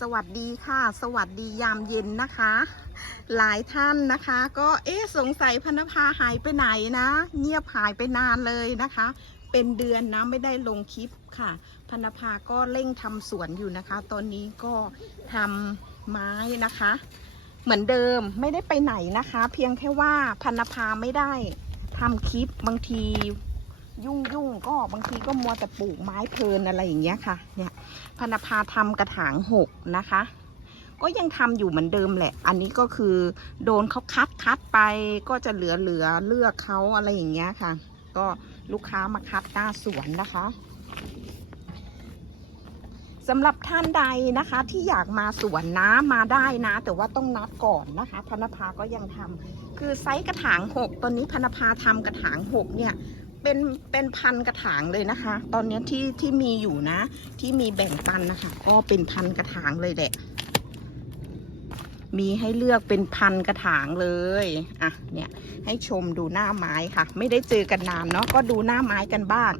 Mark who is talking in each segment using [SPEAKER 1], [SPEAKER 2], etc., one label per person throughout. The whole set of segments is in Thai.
[SPEAKER 1] สวัสดีค่ะ สวัสดียามเย็นนะคะ หลายท่านนะคะ ก็เอ๊ะสงสัยพนภาหายไปไหนนะ เงียบหายไปนานเลยนะคะ เป็นเดือนนะไม่ได้ลงคลิปค่ะพนภาก็เร่งทำสวนอยู่นะคะ ตอนนี้ก็ทำไม้นะคะ เหมือนเดิมไม่ได้ไปไหนนะคะ เพียงแค่ว่าพนภาไม่ได้ทำคลิปบางทียุ่งยุ่งก็บางทีก็มัวแต่ปลูกไม้เพลินอะไรอย่างเงี้ยค่ะเนี่ย พนภาทำกระถางหกนะคะ ก็ยังทำอยู่เหมือนเดิมแหละ อันนี้ก็คือโดนเขาคัดคัดไปก็จะเหลือเหลือเลือกเขาอะไรอย่างเงี้ยค่ะ ก็ลูกค้ามาคัดหน้าสวนนะคะสำหรับท่านใดนะคะที่อยากมาสวนนะมาได้นะ แต่ว่าต้องนัดก่อนนะคะพนภาก็ยังทำคือไซส์กระถางหกตอนนี้พนภาทำกระถางหกเนี่ย เป็นเป็นพันกระถางเลยนะคะ ตอนนี้ที่ที่มีอยู่นะ ที่มีแบ่งปันนะคะ ก็เป็นพันกระถางเลยแหละ มีให้เลือกเป็นพันกระถางเลยอะเนี่ยให้ชมดูหน้าไม้ค่ะ ไม่ได้เจอกันนานเนาะก็ดูหน้าไม้กันบ้าง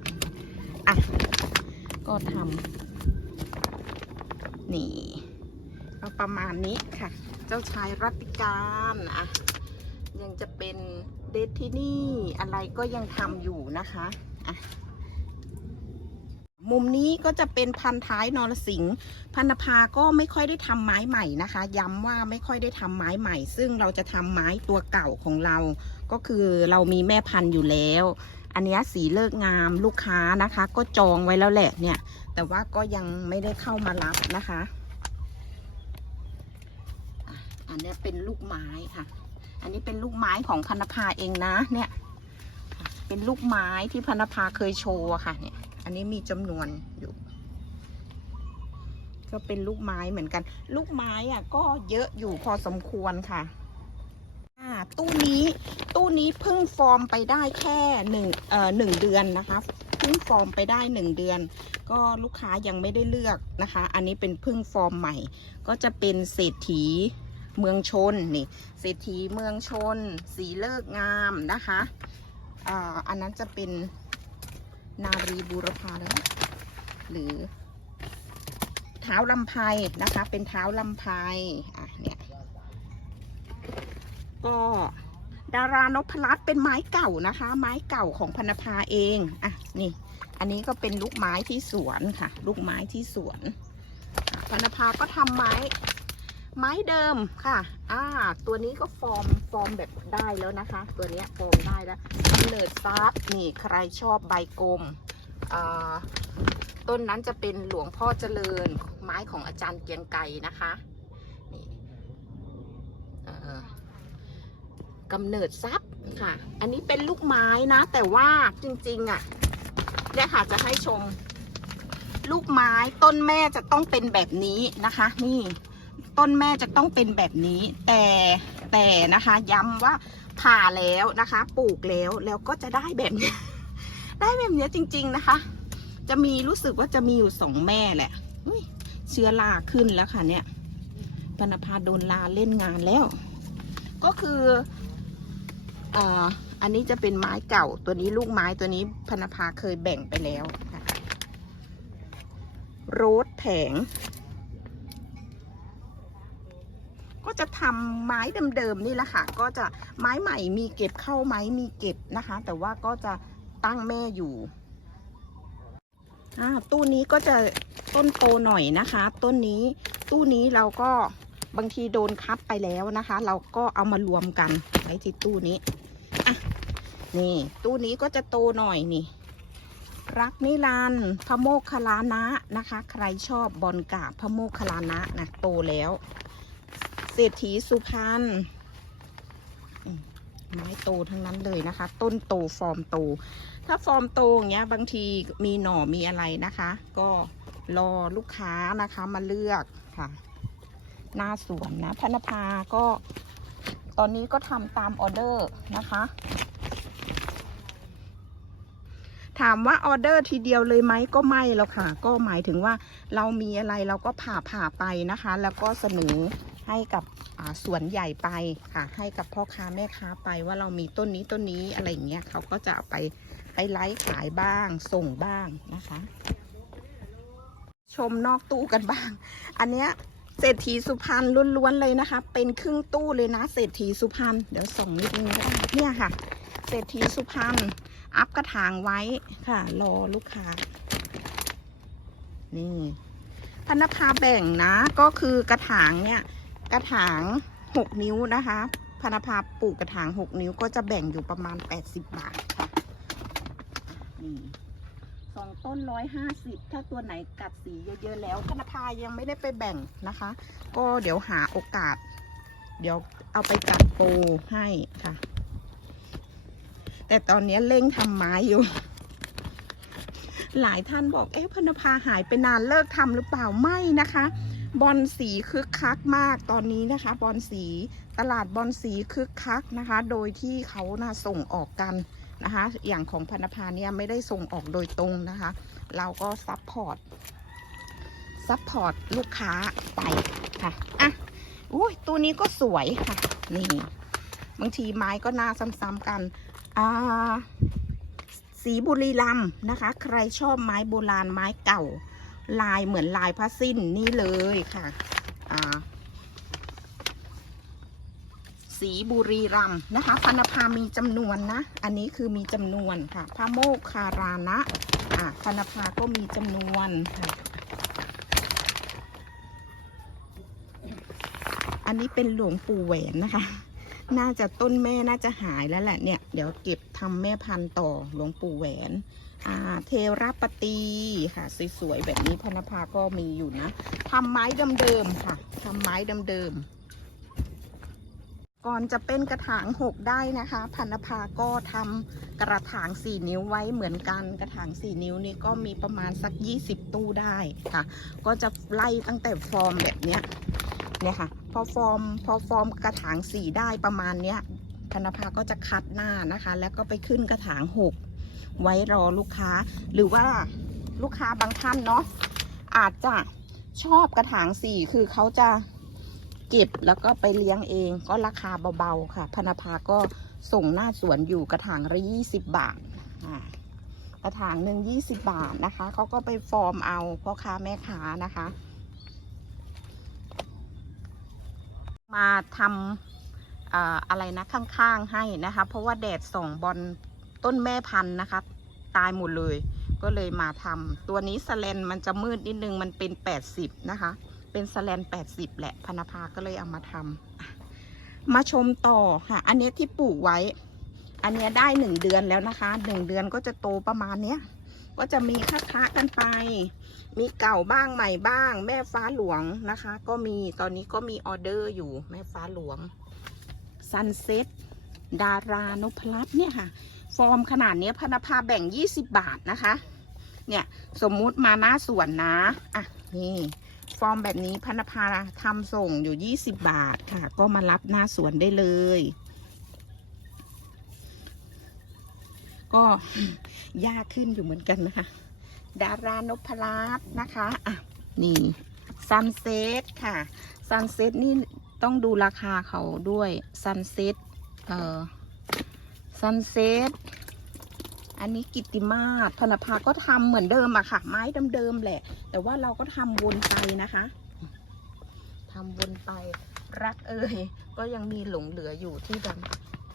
[SPEAKER 1] อะก็ทำนี่เอาประมาณนี้ค่ะ เจ้าชายรัตติการอะยังจะเป็น เดทที่นี่อะไรก็ยังทำอยู่นะคะอะมุมนี้ก็จะเป็นพันท้ายนรสิงห์พันธภาก็ไม่ค่อยได้ทำไม้ใหม่นะคะ ย้ำว่าไม่ค่อยได้ทำไม้ใหม่ ซึ่งเราจะทำไม้ตัวเก่าของเรา ก็คือเรามีแม่พันธุ์อยู่แล้ว อันนี้สีเลิกงามลูกค้านะคะ ก็จองไว้แล้วแหละเนี่ย แต่ว่าก็ยังไม่ได้เข้ามารับนะคะ อันนี้เป็นลูกไม้ค่ะ อันนี้เป็นลูกไม้ของพันภาเองนะ เนี่ย เป็นลูกไม้ที่พันภาเคยโชว์ค่ะ เนี่ย อันนี้มีจำนวนอยู่ ก็เป็นลูกไม้เหมือนกัน ลูกไม้อะ ก็เยอะอยู่พอสมควรค่ะอ่าตู้นี้ตู้นี้เพิ่งฟอร์มไปได้แค่หนึ่งเอ่อหนึ่งเดือนนะคะเพิ่งฟอร์มไปได้หนึ่งเดือน ก็ลูกค้ายังไม่ได้เลือกนะคะ อันนี้เป็นเพิ่งฟอร์มใหม่ ก็จะเป็นเศรษฐี เมืองชนนี่เศรษฐีเมืองชน สีเลิกงามนะคะอ่าอันนั้นจะเป็นนารีบูรพาแล้วหรือเท้าลำไพนะคะ เป็นเท้าลำไพอะเนี่ยก็ดารานพรัตน์เป็นไม้เก่านะคะ ไม้เก่าของพนภาเองอะนี่ อันนี้ก็เป็นลูกไม้ที่สวนค่ะ ลูกไม้ที่สวนพนภาก็ทำไม้ ไม้เดิมค่ะอ่าตัวนี้ก็ฟอร์มฟอร์มแบบได้แล้วนะคะ ตัวนี้ฟอร์มได้แล้วเนิดซับนี่ใครชอบใบกลมอ่าต้นนั้นจะเป็นหลวงพ่อเจริญไม้ของอาจารย์เกียงไกรนะคะนี่กำเนิดทรัพย์ค่ะ อันนี้เป็นลูกไม้นะ แต่ว่าจริงๆอะเนี่ยค่ะจะให้ชม ลูกไม้ต้นแม่จะต้องเป็นแบบนี้นะคะ นี่ ต้นแม่จะต้องเป็นแบบนี้ แต่แต่นะคะย้ำว่าผ่าแล้วนะคะ ปลูกแล้วแล้วก็จะได้แบบนี้ ได้แบบนี้จริง ๆนะคะ จะมีรู้สึกว่าจะมีอยู่สองแม่แหละเชื้อราขึ้นแล้วค่ะเนี่ยปนภาโดนลาเล่นงานแล้ว ก็คือออันนี้จะเป็นไม้เก่าตัวนี้ลูกไม้ตัวนี้พนภาเคยแบ่งไปแล้วโรสแผง ก็ จะทำไม้เดิมๆนี่แหละค่ะ ก็จะไม้ใหม่มีเก็บเข้าไม้มีเก็บนะคะ แต่ว่าก็จะตั้งแม่อยู่อ่าตู้นี้ก็จะต้นโตหน่อยนะคะ ต้นนี้ตู้นี้เราก็บางทีโดนคัดไปแล้วนะคะ เราก็เอามารวมกันไว้ที่ตู้นี้อะนี่ ตู้นี้ก็จะโตหน่อยนี่ รักนิรันพระโมคคลานะนะคะ ใครชอบบอลกาพระโมคคลานะนะโตแล้ว ศรษฐีสุพรรณไม้โตทั้งนั้นเลยนะคะ ต้นโตฟอร์มโต ถ้าฟอร์มโตอย่างเงี้ยบางทีมีหน่อมีอะไรนะคะ ก็รอลูกค้านะคะมาเลือกค่ะ หน้าสวนนะพนภาก็ ตอนนี้ก็ทำตามออเดอร์นะคะ ถามว่าออเดอร์ทีเดียวเลยไหมก็ไม่แล้วค่ะ ก็หมายถึงว่าเรามีอะไรเราก็ผ่าผ่าไปนะคะ แล้วก็เสนอ ให้กับสวนใหญ่ไปค่ะ ให้กับพ่อค้าแม่ค้าไปว่าเรามีต้นนี้ต้นนี้อะไรอย่างเงี้ยเขาก็จะเอาไปไปไลฟ์ขายบ้างส่งบ้างนะคะ ชมนอกตู้กันบ้าง อันเนี้ยเศรษฐีสุพรรณล้วนๆเลยนะคะ เป็นครึ่งตู้เลยนะเศรษฐีสุพรรณเดี๋ยวส่งนิดนึงได้เนี่ยค่ะ เศรษฐีสุพรรณอัพกระถางไว้ค่ะ รอลูกค้า นี่พันธภาแบ่งนะก็คือกระถางเนี่ย กระถางหกนิ้วนะคะพันภาปลูกกระถางหกนิ้วก็จะแบ่งอยู่ประมาณแปดสิบาทค่ะนี่สองต้นร้อยห้าสิบถ้าตัวไหนกัดสีเยอะๆแล้วพันภายังไม่ได้ไปแบ่งนะคะ ก็เดี๋ยวหาโอกาส เดี๋ยวเอาไปกัดโปรให้ค่ะ แต่ตอนนี้เร่งทำไม้อยู่ หลายท่านบอกเอ๊ะพนภาหายไปนานเลิกทำหรือเปล่าไม่นะคะ บอลสีคึกคักมากตอนนี้นะคะ บอลสีตลาดบอลสีคึกคักนะคะ โดยที่เขานะส่งออกกันนะคะ อย่างของพนภาเนี่ยไม่ได้ส่งออกโดยตรงนะคะ เราก็ซัพพอร์ตซัพพอร์ตลูกค้าไปค่ะอะอุ้ยตัวนี้ก็สวยค่ะ นี่ บางทีไม้ก็หน้าซ้ำๆกันอ่าสีบุรีรัมนะคะ ใครชอบไม้โบราณไม้เก่า ลายเหมือนลายผ้าสิ้นนี่เลยค่ะสีบุรีรัมนะคะพันภามีจำนวนนะ อันนี้คือมีจำนวนค่ะพระโมกคารานะอ่าพันภาก็มีจำนวนค่ะ อันนี้เป็นหลวงปู่แหวนนะคะ น่าจะต้นแม่น่าจะหายแล้วแหละเนี่ย เดี๋ยวเก็บทำแม่พันธุ์ต่อหลวงปู่แหวนอ่าเทราปตีค่ะ สวยๆแบบนี้พนภาก็มีอยู่นะทำไม้เดิมๆค่ะทำไม้เดิมๆก่อนจะเป็นกระถางหกได้นะคะพันภาก็ทำกระถางสี่นิ้วไว้เหมือนกันกระถางสี่นิ้วนี่ก็มีประมาณสักยี่สิบตู้ได้ค่ะ ก็จะไล่ตั้งแต่ฟอร์มแบบเนี้ยเนี่ยค่ะ อฟอร์มพอฟอร์มกระถางสีได้ประมาณเนี้ยธนภาก็จะคัดหน้านะคะ แล้วก็ไปขึ้นกระถางหกไว้รอลูกค้า หรือว่าลูกค้าบางท่านเนาะอาจจะชอบกระถางสีคือเขาจะเก็บแล้วก็ไปเลี้ยงเองก็ราคาเบาๆค่ะ พนภาก็ส่งหน้าสวนอยู่กระถางละยี่สิบบาทกระถางหนึ่งยี่สิบบาทนะคะเขาก็ไปฟอร์มเอาพ่อค้าแม่ค้านะคะ มาทำออะไรนะข้างๆให้นะคะ เพราะว่าแดดส่องบอลต้นแม่พันธุ์นะคะ ตายหมดเลย ก็เลยมาทำตัวนี้สแลนมันจะมืดนิดนึงมันเป็น 80 นะคะ เป็นสแลน 80 แหละพนภาก็เลยเอามาทำมาชมต่อค่ะ อันนี้ที่ปลูกไว้ อันนี้ได้หนึ่งเดือนแล้วนะคะหนึ่งเดือนก็จะโตประมาณเนี้ย ก็จะมีค้าค้ากันไป มีเก่าบ้างใหม่บ้าง แม่ฟ้าหลวงนะคะ ก็มีตอนนี้ก็มีออเดอร์อยู่แม่ฟ้าหลวงซันเซ็ตดารานพลัตน์เนี่ยค่ะ ฟอร์มขนาดเนี้ยพนภาแบ่ง 20 บาทนะคะ เนี่ยสมมุติมาหน้าสวนนะอะนี่ฟอร์มแบบนี้พนภาทำส่งอยู่ 20 บาทค่ะ ก็มารับหน้าสวนได้เลย ก็ยากขึ้นอยู่เหมือนกันนะคะ ดารานพรัตน์นะคะอะนี่ซันเซ็ตค่ะซันเซ็ตนี่ต้องดูราคาเขาด้วยซันเซ็ตเอ่อซันเซ็ตอันนี้กิติมาศพนภาก็ทำเหมือนเดิมอะค่ะ ไม้เดิมๆแหละ แต่ว่าเราก็ทำวนไปนะคะทำวนไปรักเอ่ยก็ยังมีหลงเหลืออยู่ที่ดัน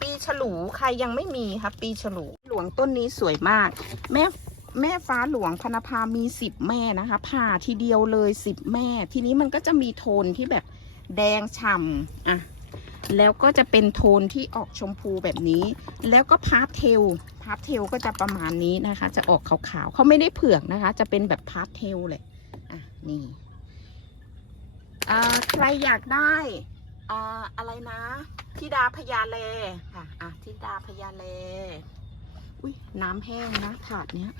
[SPEAKER 1] ปีฉลูใครยังไม่มีครับปีฉลู หลวงต้นนี้สวยมาก แม่แม่ฟ้าหลวงพนภามีสิบแม่นะคะผ่าทีเดียวเลยสิบแม่ ทีนี้มันก็จะมีโทนที่แบบแดงฉ่ำอะแล้วก็จะเป็นโทนที่ออกชมพูแบบนี้ แล้วก็พาร์ทเทลพาร์ทเทลก็จะประมาณนี้นะคะ จะออกขาวๆเขาไม่ได้เผือกนะคะ จะเป็นแบบพาร์ทเทลเลยอะนี่อ่าใครอยากได้อ่าอะไรนะทิดาพญาเลค่ะอะทิดาพญาเล อุ้ยน้ำแห้งนะถาดเนี้ย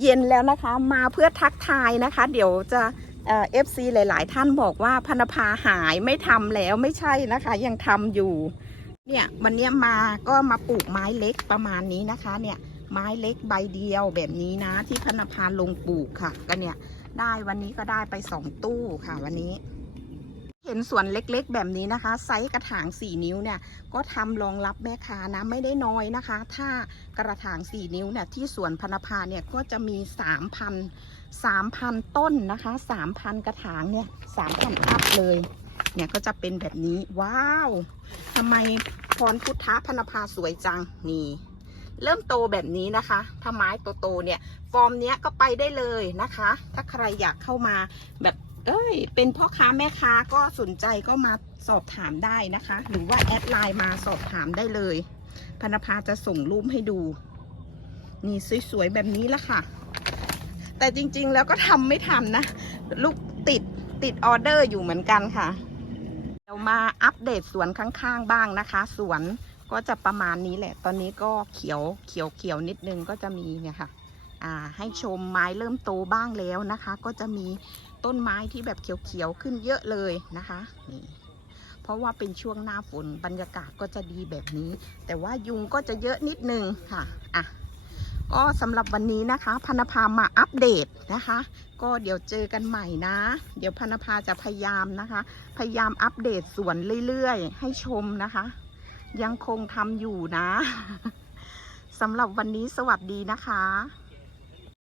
[SPEAKER 1] เย็นแล้วนะคะมาเพื่อทักทายนะคะ เดี๋ยวจะเอฟซีหลาย ๆ ท่านบอกว่าพนภาหายไม่ทำแล้วไม่ใช่นะคะ ยังทำอยู่ เนี่ยวันนี้มาก็มาปลูกไม้เล็กประมาณนี้นะคะ เนี่ยไม้เล็กใบเดียวแบบนี้นะ ที่พนภาลงปลูกค่ะ ก็เนี่ยได้วันนี้ก็ได้ไปสองตู้ค่ะวันนี้ เห็นสวนเล็กๆ แบบนี้นะคะ ไซส์กระถาง 4 นิ้วเนี่ยก็ทำรองรับแม่ค้านะไม่ได้น้อยนะคะ ถ้ากระถาง 4 นิ้วเนี่ยที่สวนพนภาเนี่ยก็จะมี 3,000 3,000 ต้นนะคะ 3,000 กระถางเนี่ย 3,000 อัพเลย เนี่ยก็จะเป็นแบบนี้ ว้าวทำไมพรพุทธพนภาสวยจัง นี่ เริ่มโตแบบนี้นะคะถ้าไม้โตๆเนี่ย ฟอร์มเนี้ยก็ไปได้เลยนะคะ ถ้าใครอยากเข้ามาแบบ เอ้ย เป็นพ่อค้าแม่ค้าก็สนใจก็มาสอบถามได้นะคะ หรือว่าแอดไลน์มาสอบถามได้เลยพนภาจะส่งรูปให้ดู นี่สวยๆแบบนี้ละค่ะ แต่จริงๆแล้วก็ทำไม่ทันะ ลูกติดติดออเดอร์อยู่เหมือนกันค่ะเดี๋ยวมาอัปเดตสวนข้างๆบ้างนะคะ สวนก็จะประมาณนี้แหละ ตอนนี้ก็เขียวเขียวเขียวนิดนึงก็จะมีเนี่ยค่ะ ให้ชมไม้เริ่มโตบ้างแล้วนะคะ ก็จะมีต้นไม้ที่แบบเขียวๆขึ้นเยอะเลยนะคะนี่เพราะว่าเป็นช่วงหน้าฝนบรรยากาศก็จะดีแบบนี้ แต่ว่ายุงก็จะเยอะนิดนึงค่ะอะก็สำหรับวันนี้นะคะพนภามาอัปเดตนะคะ ก็เดี๋ยวเจอกันใหม่นะ เดี๋ยวพนภาจะพยายามนะคะ พยายามอัปเดตสวนเรื่อยๆ ให้ชมนะคะ ยังคงทำอยู่นะสำหรับวันนี้สวัสดีนะคะ